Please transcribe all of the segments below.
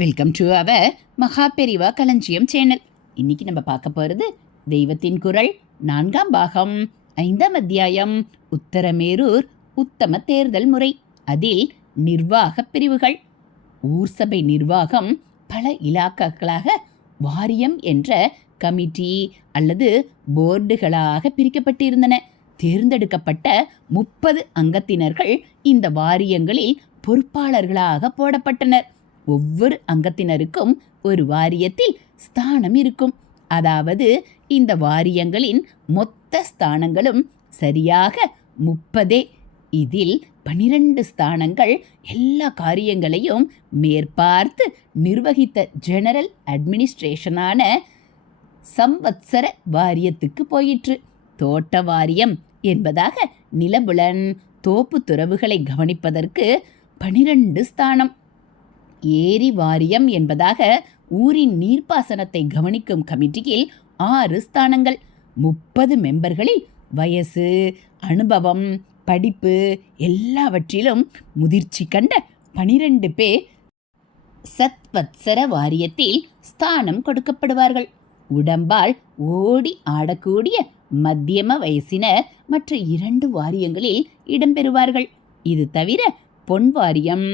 Welcome to our மகா பெரிவா களஞ்சியம் channel இன்னைக்கு நம்ம பார்க்க போகிறது தெய்வத்தின் குரல் நான்காம் பாகம் ஐந்தாம் அத்தியாயம் உத்தரமேரூர் உத்தம தேர்தல் முறை. அதில் நிர்வாக பிரிவுகள் ஊர் சபை நிர்வாகம் பல இலாக்காக்களாக வாரியம் என்ற கமிட்டி அல்லது போர்டுகளாக பிரிக்கப்பட்டிருந்தன. தேர்ந்தெடுக்கப்பட்ட முப்பது அங்கத்தினர்கள் இந்த வாரியங்களில் பொறுப்பாளர்களாக போடப்பட்டனர். ஒவ்வொரு அங்கத்தினருக்கும் ஒரு வாரியத்தில் ஸ்தானம் இருக்கும். அதாவது இந்த வாரியங்களின் மொத்த ஸ்தானங்களும் சரியாக முப்பதே. இதில் பனிரெண்டு ஸ்தானங்கள் எல்லா காரியங்களையும் மேற்பார்த்து நிர்வகித்த ஜெனரல் அட்மினிஸ்ட்ரேஷனான சம்வத்சர வாரியத்துக்கு போயிற்று. தோட்ட வாரியம் என்பதாக நிலபுலன் தோப்பு துறவுகளை கவனிப்பதற்கு பனிரெண்டு ஸ்தானம். ஏரி வாரியம் என்பதாக ஊரின் நீர்ப்பாசனத்தை கவனிக்கும் கமிட்டியில் ஆறு ஸ்தானங்கள். முப்பது மெம்பர்களில் வயசு அனுபவம் படிப்பு எல்லாவற்றிலும் முதிர்ச்சி கண்ட பனிரெண்டு பேர் சத்வத்சர வாரியத்தில் ஸ்தானம் கொடுக்கப்படுவார்கள். உடம்பால் ஓடி ஆடக்கூடிய மத்தியம வயசினர் மற்ற இரண்டு வாரியங்களில் இடம்பெறுவார்கள். இது தவிர பொன் வாரியம்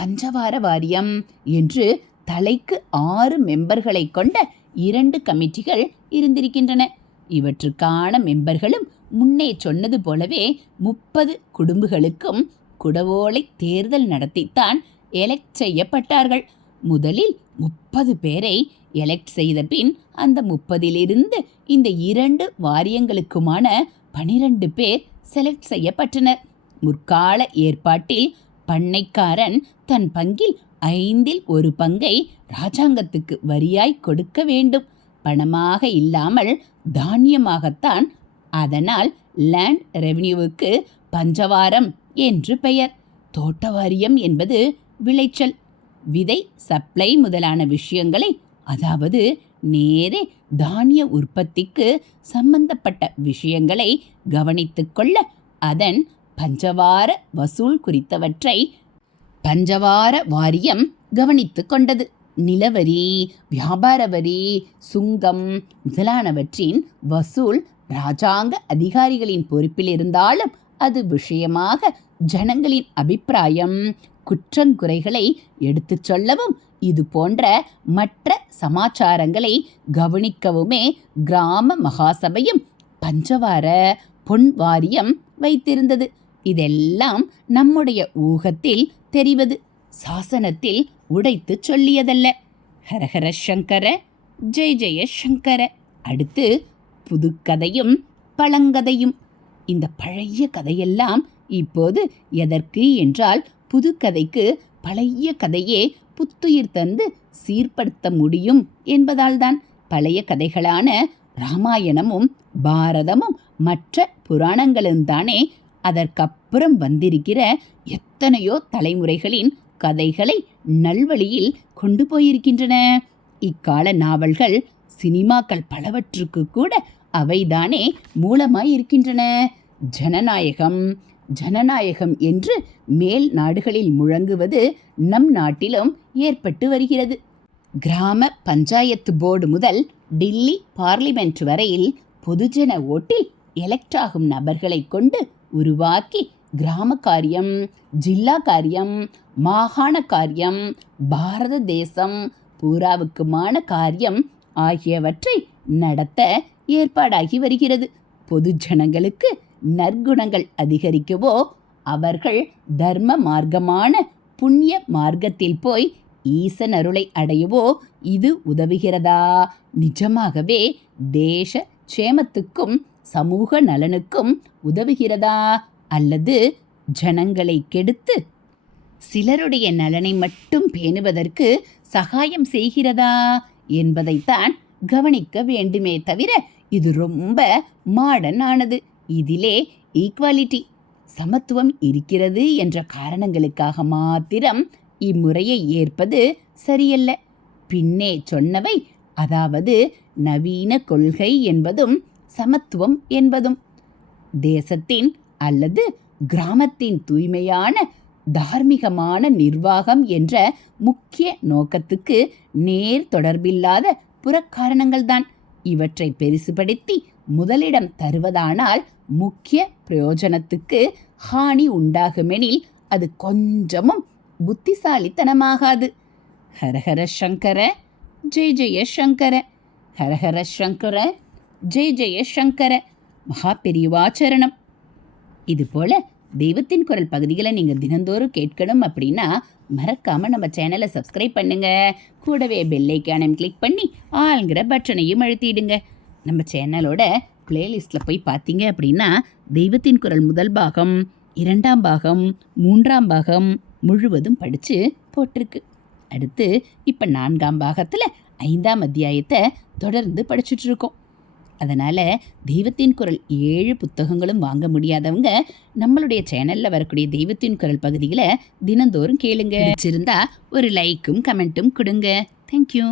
பஞ்சவார வாரியம் என்று தலைக்கு ஆறு மெம்பர்களை கொண்ட இரண்டு கமிட்டிகள் இருந்திருக்கின்றன. இவற்றுக்கான மெம்பர்களும் முன்னே சொன்னது போலவே முப்பது குடும்பங்களுக்கும் குடவோலை தேர்தல் நடத்தித்தான் எலெக்ட் செய்யப்பட்டார்கள். முதலில் முப்பது பேரை எலெக்ட் செய்த பின் அந்த முப்பதிலிருந்து இந்த இரண்டு வாரியங்களுக்குமான பனிரெண்டு பேர் செலக்ட் செய்யப்பட்டனர். முற்கால ஏற்பாட்டில் பண்ணைக்காரன் தன் பங்கில் ஐந்தில் ஒரு பங்கை ராஜாங்கத்துக்கு வரியாய் கொடுக்க வேண்டும். பணமாக இல்லாமல் தானியமாகத்தான். அதனால் லேண்ட் ரெவென்யூவுக்கு பஞ்சவாரம் என்று பெயர். தோட்ட வாரியம் என்பது விளைச்சல். விதை சப்ளை முதலான விஷயங்களை அதாவது நேரே தானிய உற்பத்திக்கு சம்பந்தப்பட்ட விஷயங்களை கவனித்துக்கொள்ள அதன் பஞ்சவார வசூல் குறித்தவற்றை பஞ்சவார வாரியம் கவனித்து கொண்டது. நிலவரி வியாபார வரி சுங்கம் முதலானவற்றின் வசூல் ராஜாங்க அதிகாரிகளின் பொறுப்பில் இருந்தாலும் அது விஷயமாக ஜனங்களின் அபிப்பிராயம் குற்றங்குறைகளை எடுத்துச் சொல்லவும் இது போன்ற மற்ற சமாச்சாரங்களை கவனிக்கவுமே கிராம மகாசபையும் பஞ்சவார பொன் வாரியம் வைத்திருந்தது. இதெல்லாம் நம்முடைய ஊகத்தில் தெரிவது சாசனத்தில் உடைத்து சொல்லியதல்ல. ஹரஹர சங்கர ஜெய ஜெய சங்கர. அடுத்து புதுக்கதையும் பழங்கதையும். இந்த பழைய கதையெல்லாம் இப்போது எதற்கு என்றால் புதுக்கதைக்கு பழைய கதையே புத்துயிர் தந்து சீர்படுத்த முடியும் என்பதால்தான். பழைய கதைகளான ராமாயணமும் பாரதமும் மற்ற புராணங்களும் தானே அதற்கப்புறம் வந்திருக்கிற எத்தனையோ தலைமுறைகளின் கதைகளை நல்வழியில் கொண்டு போயிருக்கின்றன. இக்கால நாவல்கள் சினிமாக்கள் பலவற்றுக்கு கூட அவைதானே மூலமாய் இருக்கின்றன. ஜனநாயகம் ஜனநாயகம் என்று மேல் நாடுகளில் முழங்குவது நம் நாட்டிலும் ஏற்பட்டு வருகிறது. கிராம பஞ்சாயத்து போர்டு முதல் டில்லி பார்லிமெண்ட் வரையில் பொதுஜன ஓட்டில் எலெக்ட் ஆகும் நபர்களை கொண்டு உருவாக்கி கிராம காரியம் ஜில்லா காரியம் மாகாண காரியம் பாரத தேசம் பூராவுக்குமான காரியம் ஆகியவற்றை நடத்த ஏற்பாடாகி வருகிறது. பொது ஜனங்களுக்கு நற்குணங்கள் அதிகரிக்கவோ அவர்கள் தர்ம மார்க்கமான புண்ணிய மார்க்கத்தில் போய் ஈசன் அருளை அடையவோ இது உதவுகிறதா? நிஜமாகவே தேச சேமத்துக்கும் சமூக நலனுக்கும் உதவுகிறதா அல்லது ஜனங்களை கெடுத்து சிலருடைய நலனை மட்டும் பேணுவதற்கு சகாயம் செய்கிறதா என்பதைத்தான் கவனிக்க வேண்டுமே தவிர இது ரொம்ப மாடர்ன் ஆனது இதிலே ஈக்வாலிட்டி சமத்துவம் இருக்கிறது என்ற காரணங்களுக்காக மாத்திரம் இம்முறையை ஏற்பது சரியல்ல. பின்னே சொன்னவை அதாவது நவீன கொள்கை என்பதும் சமத்துவம் என்பதும் தேசத்தின் அல்லது கிராமத்தின் தூய்மையான தார்மீகமான நிர்வாகம் என்ற முக்கிய நோக்கத்துக்கு நேர் தொடர்பில்லாத புறக்காரணங்கள்தான். இவற்றை பெரிசுபடுத்தி முதலிடம் தருவதானால் முக்கிய பிரயோஜனத்துக்கு ஹானி உண்டாகுமெனில் அது கொஞ்சமும் புத்திசாலித்தனமாகாது. ஹரஹர சங்கர ஜெய ஜெய சங்கர. ஹரஹர சங்கர. ஜெய ஜெய சங்கர மகா பெரியவாச்சரணம். இது போல் தெய்வத்தின் குரல் பகுதிகளை நீங்கள் தினந்தோறும் கேட்கணும் அப்படின்னா மறக்காமல் நம்ம சேனலை சப்ஸ்கிரைப் பண்ணுங்கள் கூடவே பெல்லைக்கானம் கிளிக் பண்ணி ஆளுங்கிற பட்டனையும் அழுத்திடுங்க. நம்ம சேனலோட பிளேலிஸ்ட்டில் போய் பார்த்தீங்க அப்படின்னா தெய்வத்தின் குரல் முதல் பாகம் இரண்டாம் பாகம் மூன்றாம் பாகம் முழுவதும் படித்து போட்டிருக்கு. அடுத்து இப்போ நான்காம் பாகத்தில் ஐந்தாம் அத்தியாயத்தை தொடர்ந்து படிச்சுட்ருக்கோம் அதனால் தெய்வத்தின் குரல் ஏழு புத்தகங்களும் வாங்க முடியாதவங்க நம்மளுடைய சேனலில் வரக்கூடிய தெய்வத்தின் குரல் பகுதிகளை தினந்தோறும் கேளுங்க. பிடிச்சிருந்தா ஒரு லைக்கும் கமெண்ட்டும் கொடுங்க. தேங்க்யூ